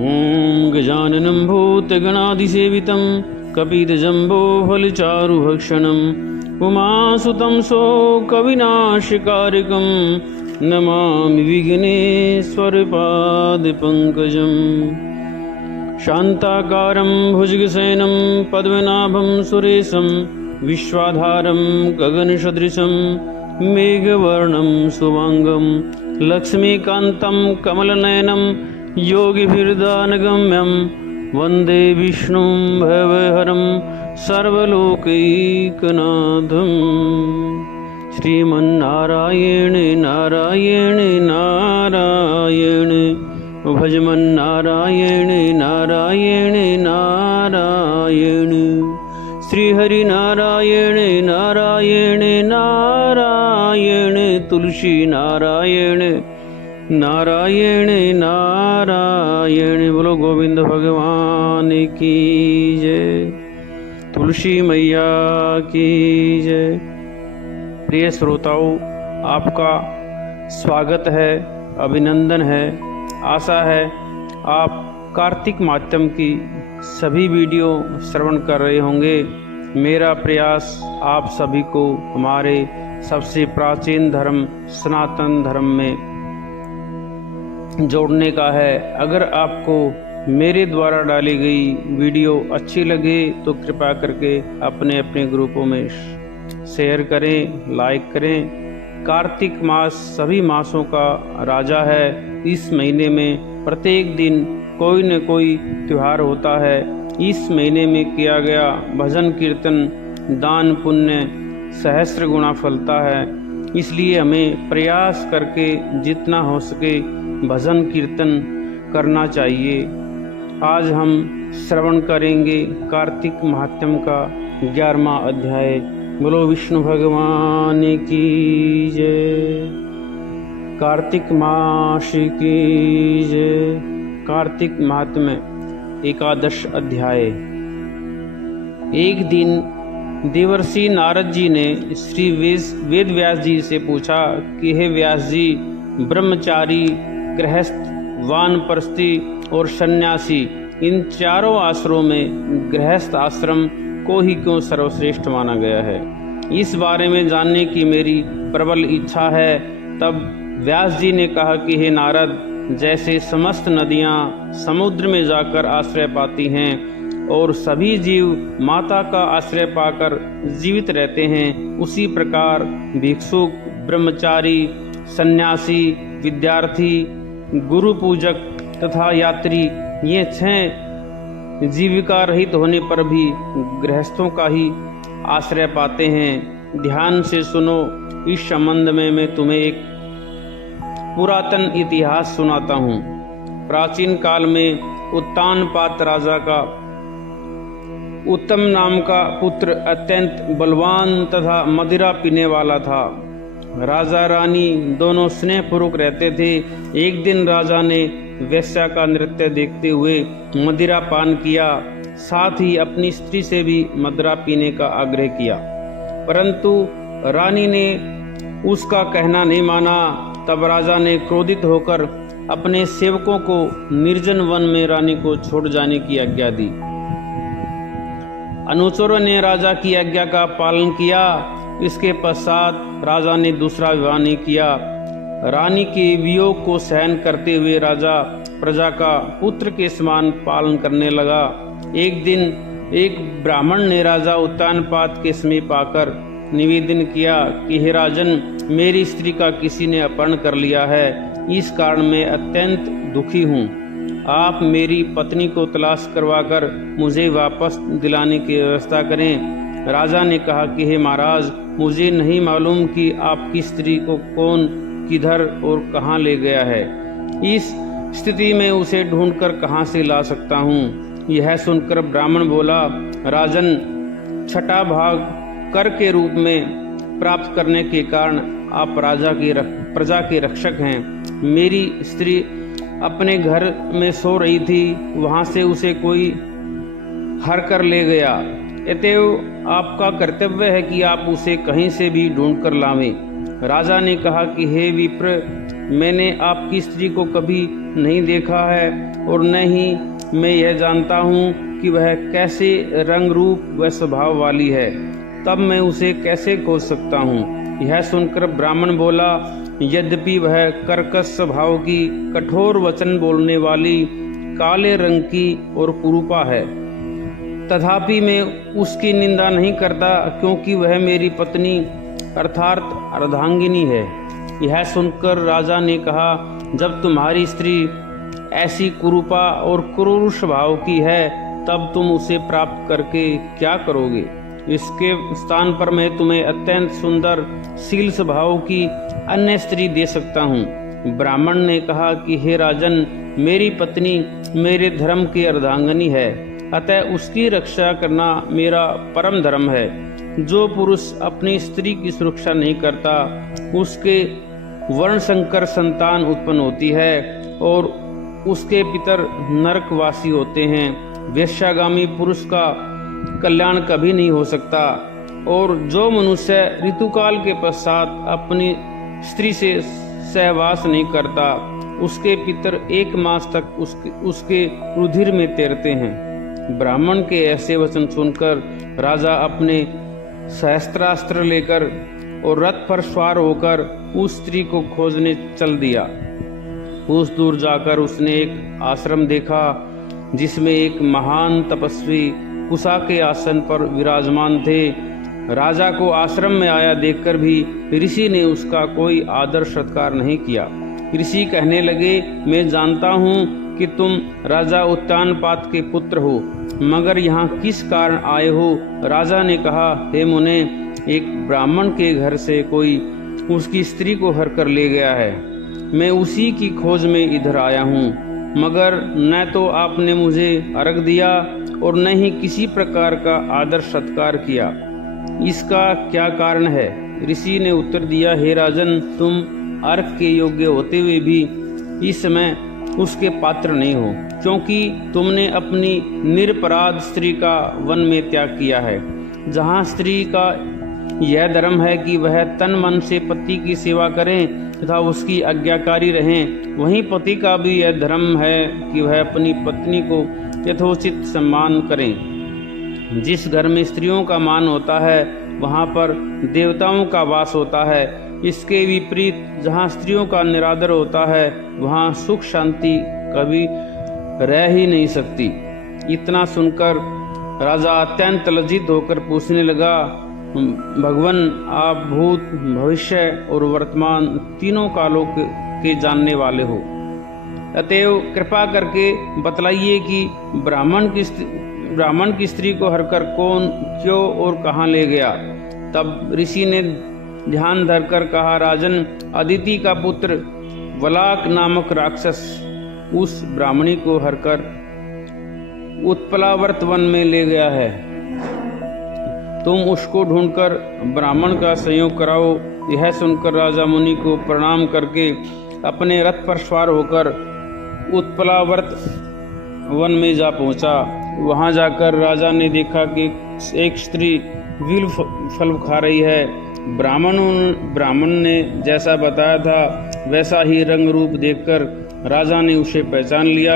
गजाननं भूतगणाधिसेवितं कपितजम्बोफलचारुभक्षणम् उमासुतं शोकविनाशकारिकं नमामि विघ्नेश्वरपादपङ्कजम्। शान्ताकारं भुजगशयनं पद्मनाभं सुरेशं विश्वाधारं गगनसदृशं मेघवर्णं शुभांगं लक्ष्मीकान्तं कमलनयनं योगिभिर्दानगम्यं वन्दे विष्णुं भवहरं सर्वलोकैकनाथम्। श्रीमन्नारायण नारायण नारायण भजमन्नारायण नारायण नारायण श्रीहरि नारायण नारायण नारायण तुलसी नारायण नारायण नारायण। बोलो गोविंद भगवान की जय, तुलसी मैया की जय। प्रिय श्रोताओं, आपका स्वागत है, अभिनंदन है। आशा है आप कार्तिक मात्यम की सभी वीडियो श्रवण कर रहे होंगे। मेरा प्रयास आप सभी को हमारे सबसे प्राचीन धर्म सनातन धर्म में जोड़ने का है। अगर आपको मेरे द्वारा डाली गई वीडियो अच्छी लगे तो कृपया करके अपने अपने ग्रुपों में शेयर करें, लाइक करें। कार्तिक मास सभी मासों का राजा है। इस महीने में प्रत्येक दिन कोई न कोई त्योहार होता है। इस महीने में किया गया भजन कीर्तन दान पुण्य सहस्त्र गुना फलता है। इसलिए हमें प्रयास करके जितना हो सके भजन कीर्तन करना चाहिए। आज हम श्रवण करेंगे कार्तिक महात्म्य का 11वां अध्याय। बोलो विष्णु भगवान की जय, कार्तिक मास की जय। कार्तिक महात्म्य 11 अध्याय। एक दिन देवर्षि नारद जी ने श्री वेद व्यास जी से पूछा कि हे व्यास जी, ब्रह्मचारी, गृहस्थ, वानप्रस्थी और सन्यासी इन चारों आश्रमों में गृहस्थ आश्रम को ही क्यों सर्वश्रेष्ठ माना गया है? इस बारे में जानने की मेरी प्रबल इच्छा है। तब व्यास जी ने कहा कि हे नारद, जैसे समस्त नदियाँ समुद्र में जाकर आश्रय पाती हैं और सभी जीव माता का आश्रय पाकर जीवित रहते हैं, उसी प्रकार भिक्षुक, ब्रह्मचारी, सन्यासी, विद्यार्थी, गुरु पूजक तथा यात्री ये 6 जीविका रहित होने पर भी गृहस्थों का ही आश्रय पाते हैं। ध्यान से सुनो। इस संबंध में मैं तुम्हें एक पुरातन इतिहास सुनाता हूँ। प्राचीन काल में उत्तानपाद राजा का उत्तम नाम का पुत्र अत्यंत बलवान तथा मदिरा पीने वाला था। राजा रानी दोनों स्नेहपूर्वक रहते थे। एक दिन राजा ने वेश्या का नृत्य देखते हुए मदिरा पान किया, साथ ही अपनी स्त्री से भी मदिरा पीने का आग्रह किया, परंतु रानी ने उसका कहना नहीं माना। तब राजा ने क्रोधित होकर अपने सेवकों को निर्जन वन में रानी को छोड़ जाने की आज्ञा दी। अनुचरों ने राजा की आज्ञा का पालन किया। इसके पश्चात राजा ने दूसरा विवाह नहीं किया। रानी के वियोग को सहन करते हुए राजा प्रजा का पुत्र के समान पालन करने लगा। एक दिन एक ब्राह्मण ने राजा उत्तानपाद के समीप आकर निवेदन किया कि हे राजन, मेरी स्त्री का किसी ने अपहरण कर लिया है। इस कारण मैं अत्यंत दुखी हूँ। आप मेरी पत्नी को तलाश करवाकर मुझे वापस दिलाने की व्यवस्था करें। राजा ने कहा कि हे महाराज, मुझे नहीं मालूम कि आपकी स्त्री को कौन किधर और कहाँ ले गया है। इस स्थिति में उसे ढूंढकर कहाँ से ला सकता हूँ? यह सुनकर ब्राह्मण बोला, राजन, 6ठा भाग कर के रूप में प्राप्त करने के कारण आप प्रजा के रक्षक हैं। मेरी स्त्री अपने घर में सो रही थी, वहाँ से उसे कोई हर कर ले गया। अतएव आपका कर्तव्य है कि आप उसे कहीं से भी ढूंढ कर लावें। राजा ने कहा कि हे विप्र, मैंने आपकी स्त्री को कभी नहीं देखा है और न ही मैं यह जानता हूँ कि वह कैसे रंग रूप व स्वभाव वाली है, तब मैं उसे कैसे खोज सकता हूँ। यह सुनकर ब्राह्मण बोला, यद्यपि वह कर्कश स्वभाव की, कठोर वचन बोलने वाली, काले रंग की और कुरूपा है, तथापि मैं उसकी निंदा नहीं करता, क्योंकि वह मेरी पत्नी अर्थात अर्धांगिनी है। यह सुनकर राजा ने कहा, जब तुम्हारी स्त्री ऐसी कुरूपा और क्रूर स्वभाव की है, तब तुम उसे प्राप्त करके क्या करोगे? इसके स्थान पर मैं तुम्हें अत्यंत सुंदर शील स्वभाव की अन्य स्त्री दे सकता हूँ। ब्राह्मण ने कहा कि हे राजन, मेरी पत्नी मेरे धर्म की अर्धांगिनी है, अतः उसकी रक्षा करना मेरा परम धर्म है। जो पुरुष अपनी स्त्री की सुरक्षा नहीं करता, उसके वर्ण संकर संतान उत्पन्न होती है और उसके पितर नरकवासी होते हैं। वेश्यागामी पुरुष का कल्याण कभी नहीं हो सकता। और जो मनुष्य ऋतुकाल के पश्चात अपनी स्त्री से सहवास नहीं करता, उसके पितर 1 मास तक उसके रुधिर में तैरते हैं। ब्राह्मण के ऐसे वचन सुनकर राजा अपने सहस्त्रास्त्र लेकर और रथ पर सवार होकर उस स्त्री को खोजने चल दिया। कुछ दूर जाकर उसने एक आश्रम देखा, जिसमें एक महान तपस्वी कुशा के आसन पर विराजमान थे। राजा को आश्रम में आया देखकर भी ऋषि ने उसका कोई आदर सत्कार नहीं किया। ऋषि कहने लगे, मैं जानता हूँ कि तुम राजा उत्तानपाद के पुत्र हो, मगर यहाँ किस कारण आए हो? राजा ने कहा, हे मुने, एक ब्राह्मण के घर से कोई उसकी स्त्री को हर कर ले गया है। मैं उसी की खोज में इधर आया हूँ, मगर न तो आपने मुझे अर्घ दिया और न ही किसी प्रकार का आदर सत्कार किया। इसका क्या कारण है? ऋषि ने उत्तर दिया, हे राजन, तुम अर्घ के योग्य होते हुए भी इस समय उसके पात्र नहीं हो, क्योंकि तुमने अपनी निरपराध स्त्री का वन में त्याग किया है। जहाँ स्त्री का यह धर्म है कि वह तन मन से पति की सेवा करें तथा उसकी आज्ञाकारी रहें, वहीं पति का भी यह धर्म है कि वह अपनी पत्नी को यथोचित सम्मान करें। जिस घर में स्त्रियों का मान होता है, वहाँ पर देवताओं का वास होता है। इसके विपरीत जहाँ स्त्रियों का निरादर होता है, वहाँ सुख शांति कभी रह ही नहीं सकती। इतना सुनकर राजा अत्यंत लज्जित होकर पूछने लगा, भगवान, आप भूत, भविष्य और वर्तमान तीनों कालों के जानने वाले हो, अतएव कृपा करके बतलाइए कि ब्राह्मण की स्त्री को हरकर कौन, क्यों और कहाँ ले गया। तब ऋषि ने ध्यान धरकर कहा, राजन, अदिति का पुत्र वलाक नामक राक्षस उस ब्राह्मणी को हरकर उत्पलावर्त वन में ले गया है। तुम उसको ढूंढकर ब्राह्मण का संयोग कराओ। यह सुनकर राजा मुनि को प्रणाम करके अपने रथ पर सवार होकर उत्पलावर्त वन में जा पहुंचा। वहां जाकर राजा ने देखा कि एक स्त्री विल फल खा रही है। ब्राह्मण ने जैसा बताया था वैसा ही रंग रूप देखकर राजा ने उसे पहचान लिया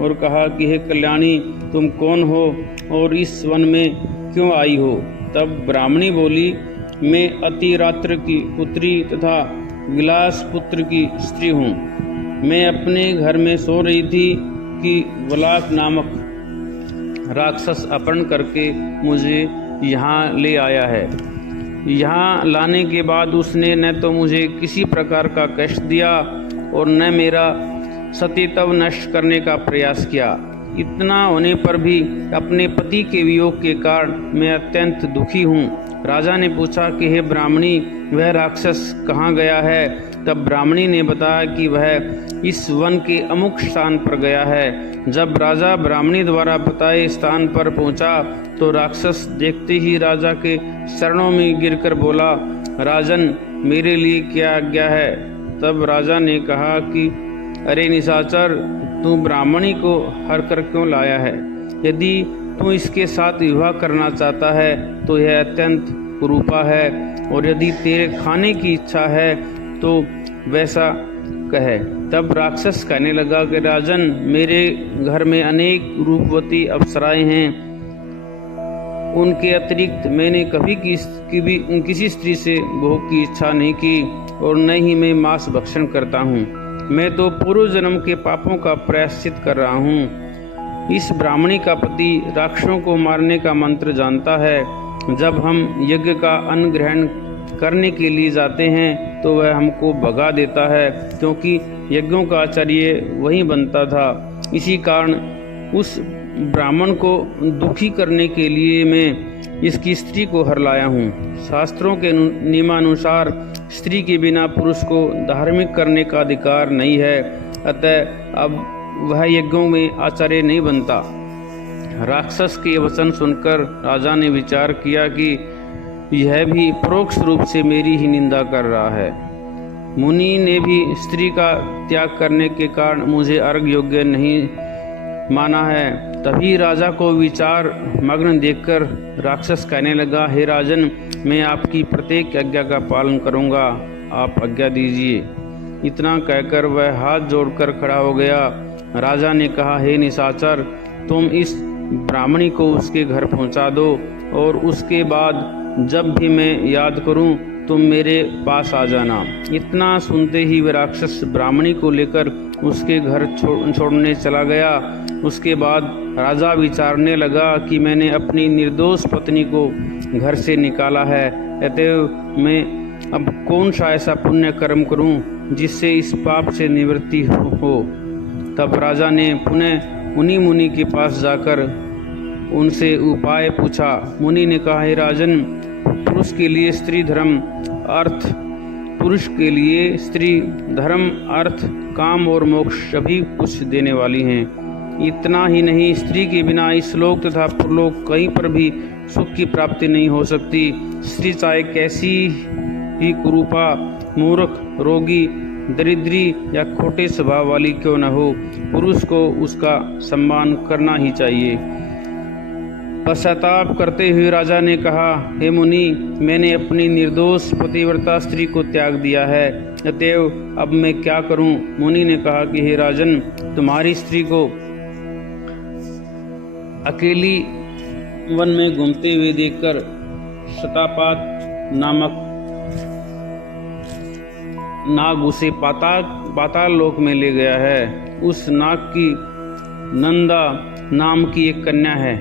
और कहा कि हे कल्याणी, तुम कौन हो और इस वन में क्यों आई हो? तब ब्राह्मणी बोली, मैं अतिरात्र की पुत्री तथा विलास पुत्र की स्त्री हूँ। मैं अपने घर में सो रही थी कि वलाक नामक राक्षस अपहरण करके मुझे यहाँ ले आया है। यहाँ लाने के बाद उसने न तो मुझे किसी प्रकार का कष्ट दिया और न मेरा सतीत्व नष्ट करने का प्रयास किया। इतना होने पर भी अपने पति के वियोग के कारण मैं अत्यंत दुखी हूँ। राजा ने पूछा कि हे ब्राह्मणी, वह राक्षस कहाँ गया है? तब ब्राह्मणी ने बताया कि वह इस वन के अमुक स्थान पर गया है। जब राजा ब्राह्मणी द्वारा बताए स्थान पर पहुँचा तो राक्षस देखते ही राजा के चरणों में गिरकर बोला, राजन, मेरे लिए क्या आज्ञा है? तब राजा ने कहा कि अरे निशाचर, तू ब्राह्मणी को हर कर क्यों लाया है? यदि तू इसके साथ विवाह करना चाहता है तो यह अत्यंत कुरूपा है, और यदि तेरे खाने की इच्छा है तो वैसा कहे। तब राक्षस कहने लगा कि राजन, मेरे घर में अनेक रूपवती अप्सराएं हैं, उनके अतिरिक्त मैंने कभी किसी स्त्री से भोग की इच्छा नहीं की और न ही मैं मांस भक्षण करता हूँ। मैं तो पूर्व जन्म के पापों का प्रायश्चित कर रहा हूँ। इस ब्राह्मणी का पति राक्षसों को मारने का मंत्र जानता है। जब हम यज्ञ का अन्न ग्रहण करने के लिए जाते हैं तो वह हमको भगा देता है, क्योंकि यज्ञों का आचार्य वही बनता था। इसी कारण उस ब्राह्मण को दुखी करने के लिए मैं इसकी स्त्री को हर लाया हूँ। शास्त्रों के नियमानुसार स्त्री के बिना पुरुष को धार्मिक करने का अधिकार नहीं है, अतः अब वह यज्ञों में आचार्य नहीं बनता। राक्षस के वचन सुनकर राजा ने विचार किया कि यह भी परोक्ष रूप से मेरी ही निंदा कर रहा है। मुनि ने भी स्त्री का त्याग करने के कारण मुझे अर्घ योग्य नहीं माना है। तभी राजा को विचार मग्न देखकर राक्षस कहने लगा, हे राजन, मैं आपकी प्रत्येक आज्ञा का पालन करूंगा, आप आज्ञा दीजिए। इतना कहकर वह हाथ जोड़कर खड़ा हो गया। राजा ने कहा, हे निशाचर, तुम इस ब्राह्मणी को उसके घर पहुंचा दो और उसके बाद जब भी मैं याद करूं तुम मेरे पास आ जाना। इतना सुनते ही वह राक्षस ब्राह्मणी को लेकर उसके घर छोड़ने चला गया। उसके बाद राजा विचारने लगा कि मैंने अपनी निर्दोष पत्नी को घर से निकाला है, अतः मैं अब कौन सा ऐसा पुण्य कर्म करूं जिससे इस पाप से निवृत्ति हो। तब राजा ने पुनः उन्हीं मुनि के पास जाकर उनसे उपाय पूछा। मुनि ने कहा, हे राजन, पुरुष के लिए स्त्री धर्म अर्थ काम और मोक्ष सभी कुछ देने वाली हैं। इतना ही नहीं, स्त्री के बिना इस लोक तथा परलोक कहीं पर भी सुख की प्राप्ति नहीं हो सकती। स्त्री चाहे कैसी ही कुरूपा, मूर्ख, रोगी, दरिद्री या खोटे स्वभाव वाली क्यों न हो, पुरुष को उसका सम्मान करना ही चाहिए। पश्चाताप करते हुए राजा ने कहा, हे मुनि, मैंने अपनी निर्दोष पतिव्रता स्त्री को त्याग दिया है, अतएव अब मैं क्या करूं? मुनि ने कहा कि हे राजन, तुम्हारी स्त्री को अकेली वन में घूमते हुए देखकर शतापात नामक नाग उसे पाताल लोक में ले गया है। उस नाग की नंदा नाम की एक कन्या है,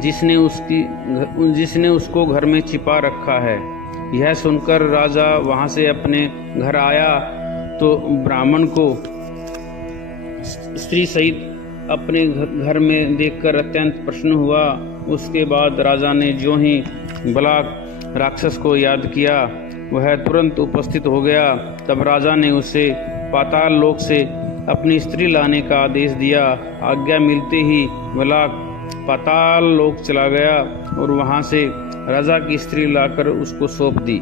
जिसने उसको घर में छिपा रखा है। यह सुनकर राजा वहां से अपने घर आया तो ब्राह्मण को स्त्री सहित अपने घर में देखकर अत्यंत प्रसन्न हुआ। उसके बाद राजा ने ज्यों ही बलाक राक्षस को याद किया, वह तुरंत उपस्थित हो गया। तब राजा ने उसे पाताल लोक से अपनी स्त्री लाने का आदेश दिया। आज्ञा मिलते ही बलाक पाताल लोक चला गया और वहां से राजा की स्त्री लाकर उसको सौंप दी।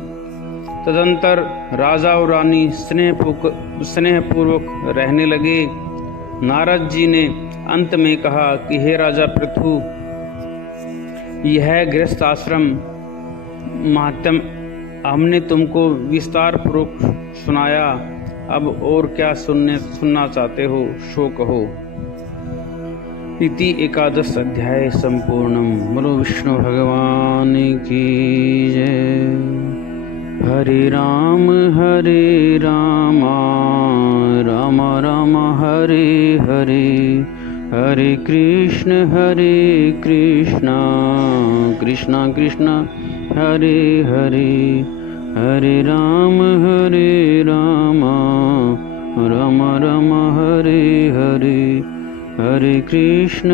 तदंतर राजा और रानी स्नेहपूर्वक रहने लगे। नारद जी ने अंत में कहा कि हे राजा पृथु, यह गृहस्थ आश्रम महात्म्य हमने तुमको विस्तार पूर्वक सुनाया, अब और क्या सुनना चाहते हो सो कहो। इति 11 अध्याय संपूर्णम। बोलो विष्णु भगवान की जय। हरे राम राम राम हरे हरे, हरे कृष्ण कृष्ण कृष्ण हरे हरे, हरे राम राम राम हरे हरे, हरे कृष्ण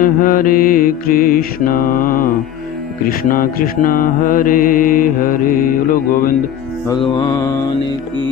कृष्ण कृष्ण हरे हरे। बोलो गोविंद भगवान की